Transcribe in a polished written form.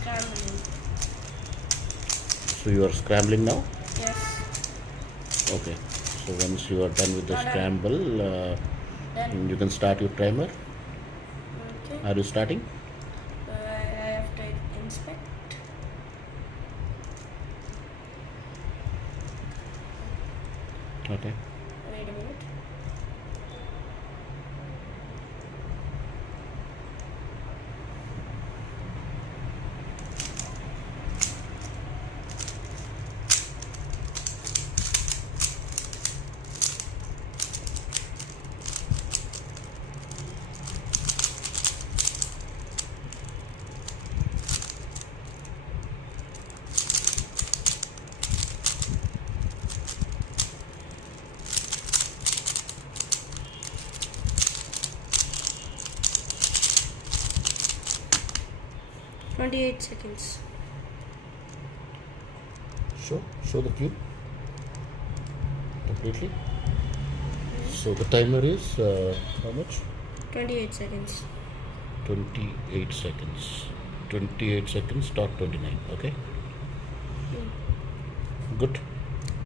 Scrambling. So you are scrambling now? Yes. Okay. So once you are done with the Done. scramble, Then. you can start your timer. Okay. Are you starting? I have to inspect. Okay. Wait a minute. "28 seconds. Show the cube completely. So the timer is how much? 28 seconds. 28 seconds. 28 seconds. Start 29. Okay. Good.